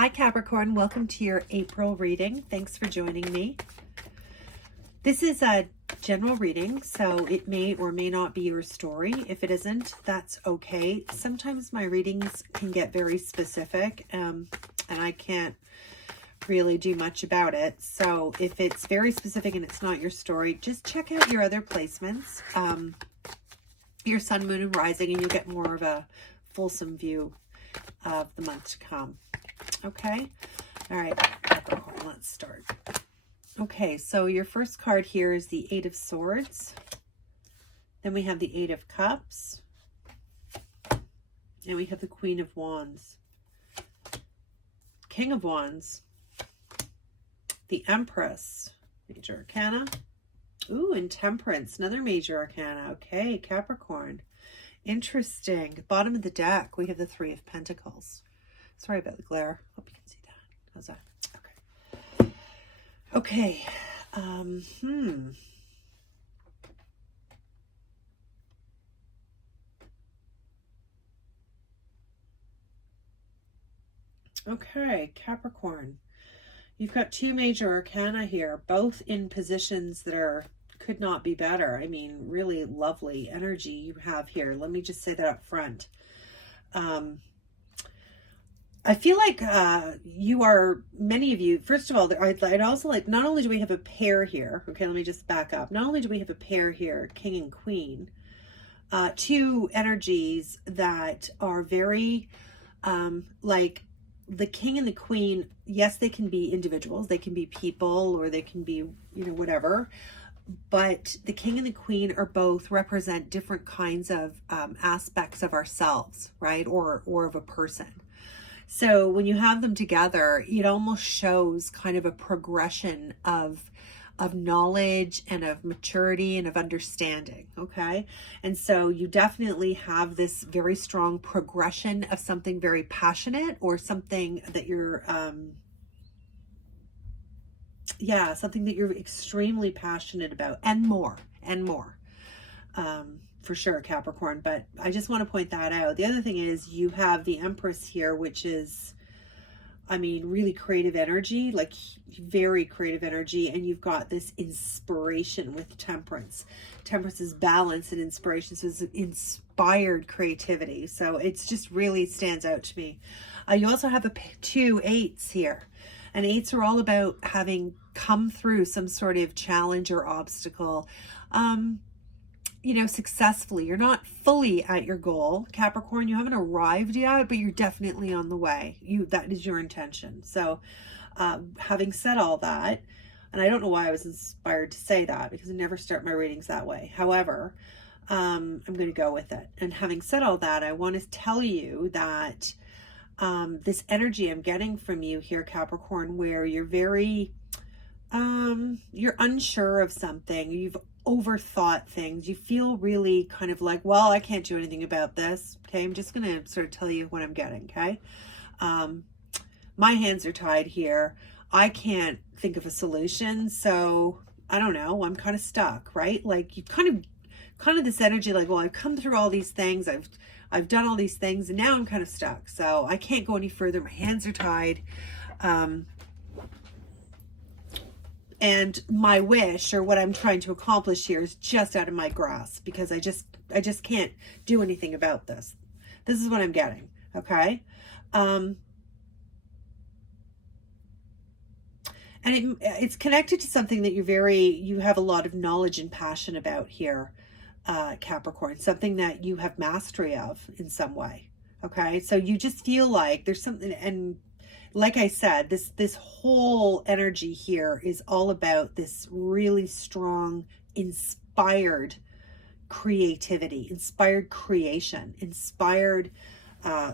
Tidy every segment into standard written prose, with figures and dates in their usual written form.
Hi Capricorn, welcome to your April reading. Thanks for joining me. This is a general reading, so it may or may not be your story. If it isn't, that's okay. Sometimes my readings can get very specific, and I can't really do much about it. So if it's very specific and it's not your story, just check out your other placements, your sun, moon, and rising, and you'll get more of a fulsome view of the month to come. Okay. All right, Capricorn, let's start. Okay, so your first card here is the Eight of Swords. Then we have the Eight of Cups. And we have the Queen of Wands. King of Wands. The Empress. Major Arcana. Ooh, and Temperance, another Major Arcana. Okay, Capricorn. Interesting. Bottom of the deck, we have the Three of Pentacles. Sorry about the glare. Hope you can see that. How's that? Okay. Okay. Okay, Capricorn. You've got two Major Arcana here, both in positions that could not be better. I mean, really lovely energy you have here. Let me just say that up front. I feel like many of you, first of all, I'd also like, not only do we have a pair here, okay, let me just back up. Not only do we have a pair here, King and Queen, two energies that are very, like the King and the Queen, yes, they can be individuals, they can be people, or they can be, whatever. But the King and the Queen are both represent different kinds of aspects of ourselves, right? Or of a person. So when you have them together, it almost shows kind of a progression of knowledge and of maturity and of understanding, okay? And so you definitely have this very strong progression of something very passionate, or something that you're, something that you're extremely passionate about, and more, for sure, Capricorn. But I just want to point that out. The other thing is you have the Empress here, which is, I mean, really creative energy, like very creative energy. And you've got this inspiration with Temperance. Temperance is balance and inspiration. So it's inspired creativity. So it's just really stands out to me. You also have two eights here. And eights are all about having come through some sort of challenge or obstacle, successfully. You're not fully at your goal, Capricorn. You haven't arrived yet, but you're definitely on the way. That is your intention. So having said all that, and I don't know why I was inspired to say that, because I never start my readings that way. However, I'm going to go with it. And having said all that, I want to tell you that this energy I'm getting from you here, Capricorn, where you're very, you're unsure of something. You've overthought things. You feel really kind of like, well, I can't do anything about this. Okay. I'm just going to sort of tell you what I'm getting. Okay. My hands are tied here. I can't think of a solution. So I don't know. I'm kind of stuck, right? Like you kind of this energy like, well, I've come through all these things. I've done all these things, and now I'm kind of stuck. So I can't go any further. My hands are tied. And my wish, or what I'm trying to accomplish here, is just out of my grasp, because I just can't do anything about this. This is what I'm getting. Okay. And it's connected to something that you have a lot of knowledge and passion about here, Capricorn, something that you have mastery of in some way. Okay. So you just feel like there's something, and like I said, this whole energy here is all about this really strong, inspired creativity, inspired creation, inspired,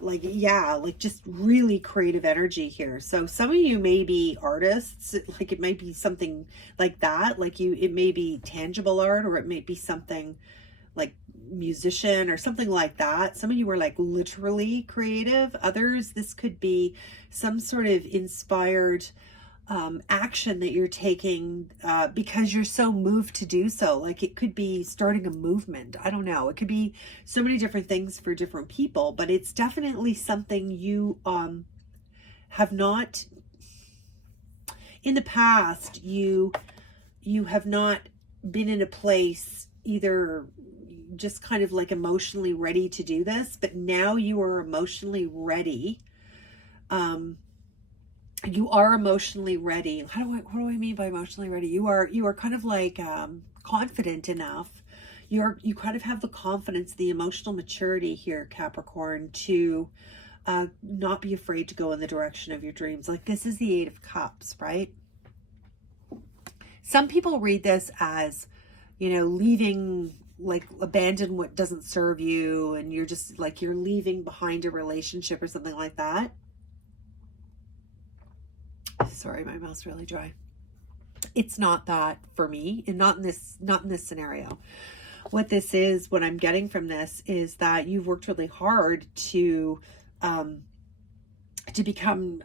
like just really creative energy here. So some of you may be artists, like it might be something like that, like it may be tangible art, or it may be something like musician or something like that. Some of you are like literally creative. Others, this could be some sort of inspired action that you're taking because you're so moved to do so. Like it could be starting a movement. I don't know. It could be so many different things for different people, but it's definitely something you have not, in the past, you have not been in a place either just kind of like emotionally ready to do this, but now you are emotionally ready. You are emotionally ready. What do I mean by emotionally ready? You are kind of like confident enough. You kind of have the confidence, the emotional maturity here, Capricorn, to not be afraid to go in the direction of your dreams. Like, this is the Eight of Cups, right? Some people read this as, leaving, like, abandon what doesn't serve you, and you're just like, you're leaving behind a relationship or something like that. Sorry, my mouth's really dry. It's not that for me, and not in this scenario. What this is, what I'm getting from this is that you've worked really hard to become,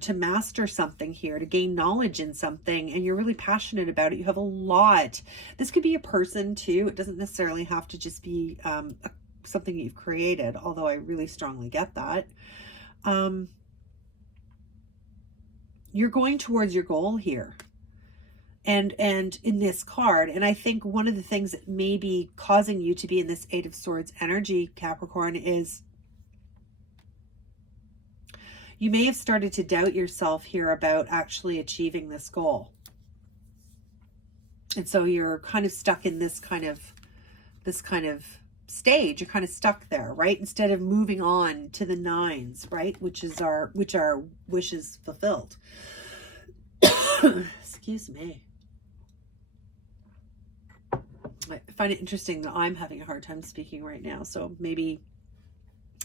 to master something here, to gain knowledge in something, and you're really passionate about it. You have a lot. This could be a person too. It doesn't necessarily have to just be something you've created, although I really strongly get that. You're going towards your goal here. And in this card, and I think one of the things that may be causing you to be in this Eight of Swords energy, Capricorn, is you may have started to doubt yourself here about actually achieving this goal. And so you're kind of stuck in this kind of stage. You're kind of stuck there, right? Instead of moving on to the nines, right? Which are wishes fulfilled. Excuse me. I find it interesting that I'm having a hard time speaking right now. So maybe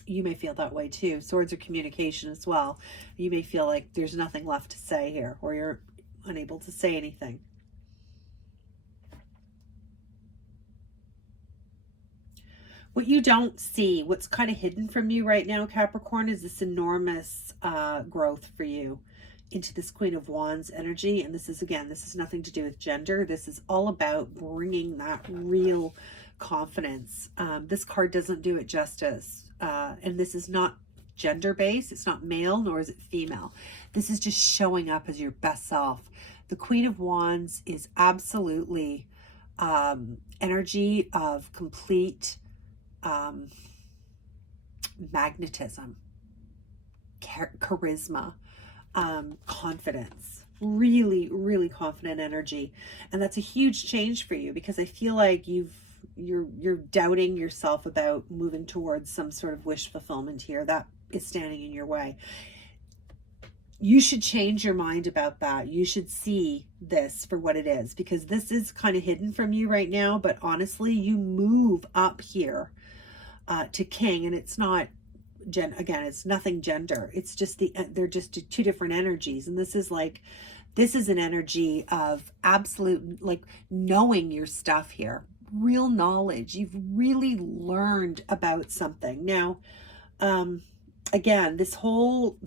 you may feel that way too. Swords are communication as well. You may feel like there's nothing left to say here, or you're unable to say anything. What you don't see, what's kind of hidden from you right now, Capricorn, is this enormous growth for you into this Queen of Wands energy. And this is nothing to do with gender. This is all about bringing that real confidence. This card doesn't do it justice. And this is not gender-based. It's not male, nor is it female. This is just showing up as your best self. The Queen of Wands is absolutely energy of complete magnetism, charisma, confidence, really confident energy. And that's a huge change for you, because I feel like you're doubting yourself about moving towards some sort of wish fulfillment here that is standing in your way. You should change your mind about that. You should see this for what it is, because this is kind of hidden from you right now. But honestly, you move up here to King, and it's not again, it's nothing gender. It's just they're just two different energies. And this is an energy of absolute, like, knowing your stuff here, real knowledge. You've really learned about something. Now, again, this whole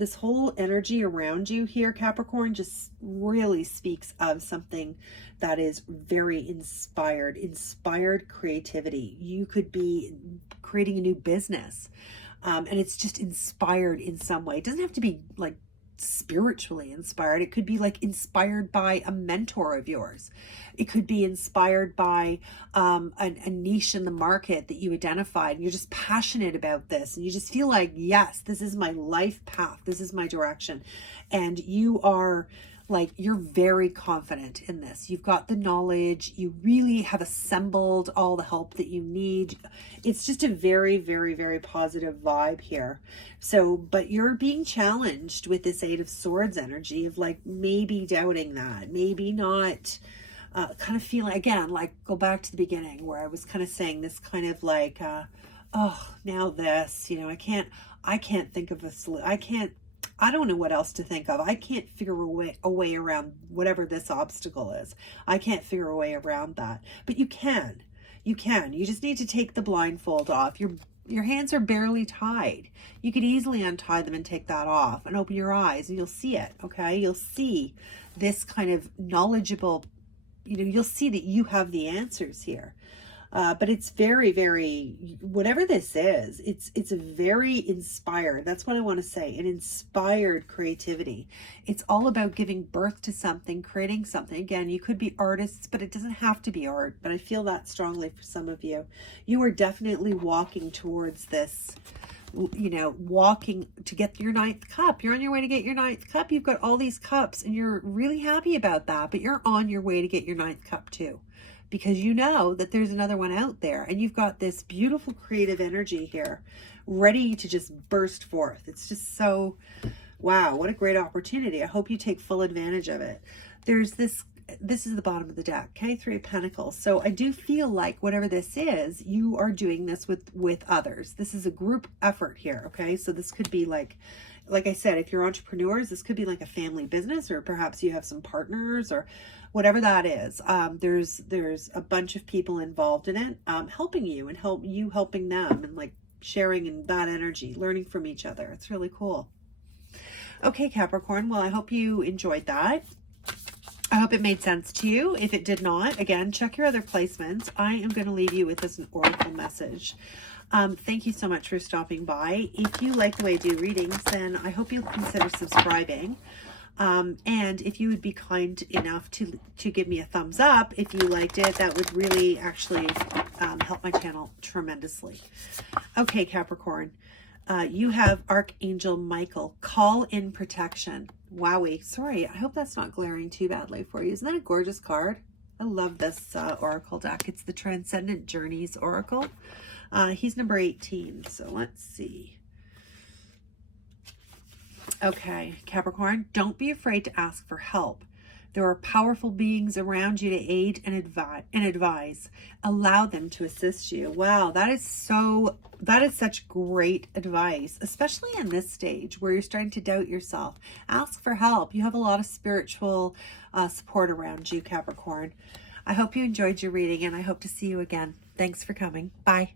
energy around you here, Capricorn, just really speaks of something that is very inspired creativity. You could be creating a new business, and it's just inspired in some way. It doesn't have to be like spiritually inspired. It could be like inspired by a mentor of yours. It could be inspired by a niche in the market that you identified, and you're just passionate about this, and you just feel like, yes, this is my life path, this is my direction. And you are like, you're very confident in this. You've got the knowledge. You really have assembled all the help that you need. It's just a very positive vibe here. So, but you're being challenged with this Eight of Swords energy of like maybe doubting that, maybe not, kind of feeling, again, like, go back to the beginning where I was kind of saying this kind of like, oh, now this, I can't think of a solution. I don't know what else to think of. I can't figure a way around whatever this obstacle is. I can't figure a way around that. But you can. You just need to take the blindfold off. Your hands are barely tied. You could easily untie them and take that off and open your eyes, and you'll see it, okay? You'll see this kind of knowledgeable, you'll see that you have the answers here. But it's very, very, whatever this is, it's very inspired. That's what I want to say, an inspired creativity. It's all about giving birth to something, creating something. Again, you could be artists, but it doesn't have to be art. But I feel that strongly for some of you. You are definitely walking towards this, you know, walking to get your 9th cup. You're on your way to get your 9th cup. You've got all these cups and you're really happy about that, but you're on your way to get your 9th cup too, because you know that there's another one out there, and you've got this beautiful creative energy here ready to just burst forth. It's just so, wow, what a great opportunity. I hope you take full advantage of it. There's this is the bottom of the deck, okay? 3 of Pentacles. So I do feel like whatever this is, you are doing this with others. This is a group effort here, okay? So this could be like I said, if you're entrepreneurs, this could be like a family business, or perhaps you have some partners or whatever that is. There's a bunch of people involved in it, helping you and helping them, and like sharing in that energy, learning from each other. It's really cool. Okay, Capricorn. Well, I hope you enjoyed that. I hope it made sense to you. If it did not, again, check your other placements. I am going to leave you with this oracle message. Thank you so much for stopping by. If you like the way I do readings, then I hope you'll consider subscribing. And if you would be kind enough to give me a thumbs up if you liked it, that would really actually help my channel tremendously. Okay, Capricorn. You have Archangel Michael, call in protection. Wowie. Sorry, I hope that's not glaring too badly for you. Isn't that a gorgeous card? I love this oracle deck. It's the Transcendent Journeys Oracle. He's number 18, so let's see. Okay, Capricorn, don't be afraid to ask for help. There are powerful beings around you to aid and advise. Allow them to assist you. Wow, that is such great advice, especially in this stage where you're starting to doubt yourself. Ask for help. You have a lot of spiritual support around you, Capricorn. I hope you enjoyed your reading, and I hope to see you again. Thanks for coming. Bye.